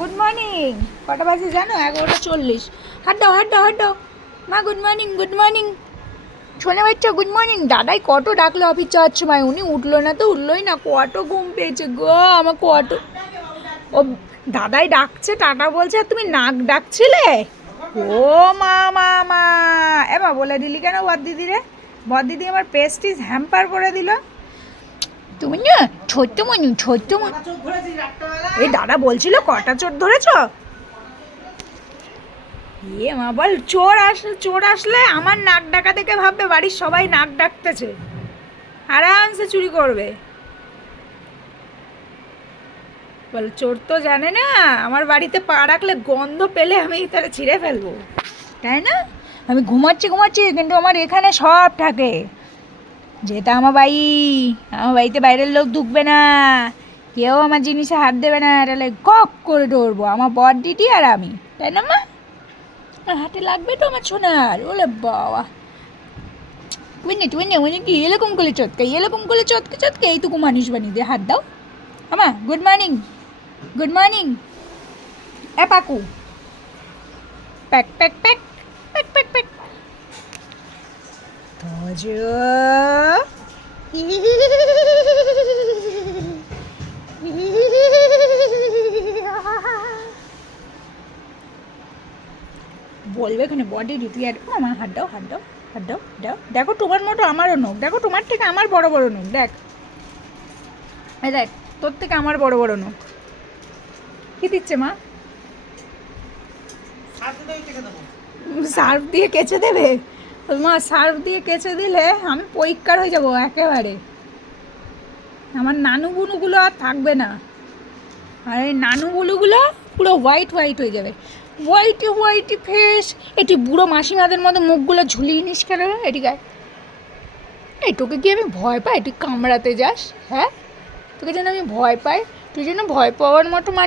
Good morning. কটা বাজে জানো? 11:40। হাত দাও হাত দাও হাত দাও। মা গুড মর্নিং গুড মর্নিং। শোনে বাচ্চা গুড মর্নিং। দাদাই কত ডাকলো অফিস যাওয়ার সময়, উনি উঠলো না তো উঠলোই না, কত ঘুম পেয়েছে গো আমার কত। ও দাদাই ডাকছে, টাটা বলছে, আর তুমি নাক ডাকছিলে। ও মা মা মা, এবার বলে দিলি কেন বর দিদি রে? বর দিদি আমার পেস্টিস হ্যাম্পার করে দিল। তুমি না ছোট্ট মনু ছোট্ট মনু। এই দাদা বলছিল কটা চোর ধরেছ? ইয়ে মা বল, চোর আসলে আমার নাক ডাকা দেখে ভাববে বাড়ির সবাই নাক ডাকতেছে, আরামসে চুরি করবে। বল চোর তো জানে না আমার বাড়িতে পা রাখলে গন্ধ পেলে আমি তাহলে ছিঁড়ে ফেলবো, তাই না? আমি ঘুমাচ্ছি কিন্তু আমার এখানে সব থাকে। যেটা আমার বাড়িতে বাইরের লোক ঢুকবে না, কেউ আমার জিনিসে হাত দেবে না, তাহলে গপ করে ধরবো আমার বর দিদি আর আমি, তাই না মা? হাতে লাগবে তো আমার সোনার, ওলে বাবা। উনি কি এরকম করে চটকে এইটুকু মানুষ বানিয়ে দিয়ে হাত দাও। আমা গুড মর্নিং গুড মর্নিং। এ পাকু প্যাক প্যাক প্যাক প্যাক প্যাক প্যাক। বলবে এখানে বডি ডিউটি আর আমার হাত দাও হাত দাও হাত দাও দাও। দেখো তোমার মতো আমারও নখ, দেখো তোমার থেকে আমার বড় বড় নখ, দেখ এই দেখ তোর থেকে আমার বড় বড় নখ। কি দিচ্ছে মা? সার্ফ দিয়ে কেচে দেবে মা? সার্ফ দিয়ে কেচে দিলে আমি পরিষ্কার হয়ে যাবো একেবারে, আমার নানু বুনুগুলো আর থাকবে না। আর এই নানু বুনুগুলো পুরো হোয়াইট হোয়াইট হয়ে যাবে, হোয়াইটি হোয়াইটি ফেস। এটি বুড়ো মাসিমাদের মতো মুখগুলো ঝুলিয়ে নিস কেন এটি গায়ে? এই তোকে কি আমি ভয় পাই? তুই কামড়াতে যাস? হ্যাঁ, তোকে যেন আমি ভয় পাই? তুই যেন ভয় পাওয়ার মতো মানুষ।